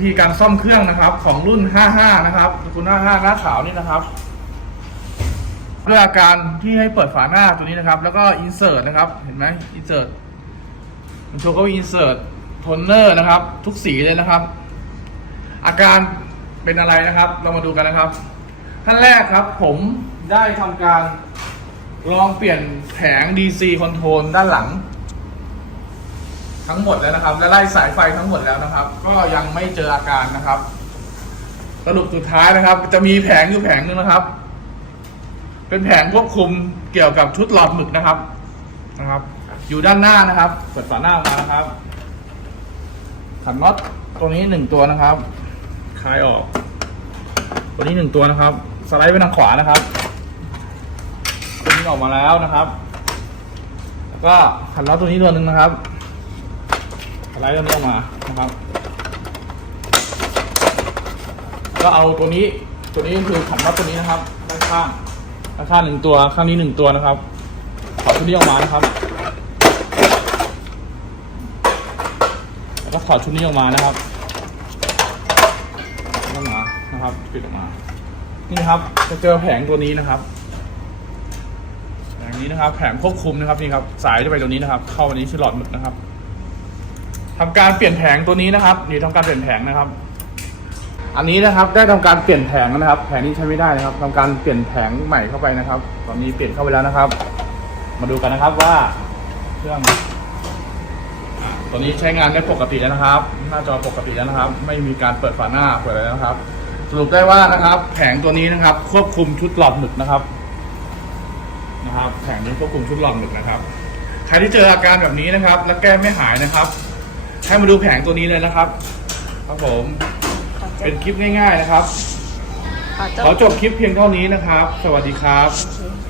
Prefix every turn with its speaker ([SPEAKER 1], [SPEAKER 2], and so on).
[SPEAKER 1] วิธีการซ่อมเครื่องนะครับของรุ่น 55 นะครับคุณ55 หน้าขาวนี่นะครับด้วยอาการที่ให้เปิดฝาหน้าตัวนี้นะครับ แล้วก็อินเสิร์ตนะครับ เห็นไหมอินเสิร์ตมันโชว์ก็อินเสิร์ตโทนเนอร์นะครับ ทุกสีเลยนะครับ อาการเป็นอะไรนะครับ เรามาดูกันนะครับขั้นแรกครับ ผมได้ทำการลองเปลี่ยนแผง DC Control ด้านหลัง ทั้งหมดแล้วนะครับ และไล่สายไฟทั้งหมดแล้วนะครับ ก็ยังไม่เจออาการนะครับ สรุปสุดท้ายนะครับ จะมีแผงอยู่แผงหนึ่งนะครับ เป็นแผงควบคุมเกี่ยวกับชุดหลอดหมึกนะครับนะครับ อยู่ด้านหน้านะครับเปิดฝาหน้าออกมานะครับขันน็อตตัวนี้หนึ่งตัวนะครับคลายออก ตัวนี้หนึ่งตัวนะครับ สไลด์ไปทางขวานะครับตัวนี้ออกมาแล้วนะครับ แล้วก็ขันน็อตตัวนี้ตัวหนึ่งนะครับ ไลด์ตัวนี้ออกมานะครับ ก็เอาตัวนี้ตัวนี้คือขันน็อตตัวนี้นะครับด้านข้างด้านข้างหนึ่งตัวข้างนี้หนึ่งตัวนะครับถอดตัวนี้ออกมานะครับแล้วก็ถอดชุดนี้ออกมานะครับออกมานะครับปิดออกมา นี่นะครับจะเจอแผงตัวนี้นะครับแผงนี้นะครับ แผงควบคุมนะครับนี่ครับ สายจะไปตัวนี้นะครับ เข้าวันนี้คือหลอดหมึกนะครับ ทำการเปลี่ยนแผงตัวนี้นะครับนี่ทำการเปลี่ยนแผงนะครับ อันนี้นะครับได้ทำการเปลี่ยนแผงนะครับ แผงนี้ใช้ไม่ได้นะครับทำการเปลี่ยนแผงใหม่เข้าไปนะครับ ตอนนี้เปลี่ยนเข้าไปแล้วนะครับ มาดูกันนะครับว่าเครื่องตอนนี้ใช้งานได้ปกติแล้วนะครับ หน้าจอปกติแล้วนะครับ ไม่มีการเปิดฝาหน้าเปิดอะไรนะครับ สรุปได้ว่านะครับ แผงตัวนี้นะครับ ควบคุมชุดหลอดหมึกนะครับนะครับ แผงนี้ควบคุมชุดหลอดหมึกนะครับ ใครที่เจออาการแบบนี้นะครับ แล้วแก้ไม่หายนะครับ ให้มาดูแผงตัวนี้เลยนะครับ ครับผม
[SPEAKER 2] ขอจ
[SPEAKER 1] เป็น
[SPEAKER 2] บ
[SPEAKER 1] คลิปง่าย ๆนะครับ
[SPEAKER 2] ขอจ
[SPEAKER 1] ขอบจบคลิปเพียงเท่านี้นะครับ สวัสดีครับ
[SPEAKER 2] โอเค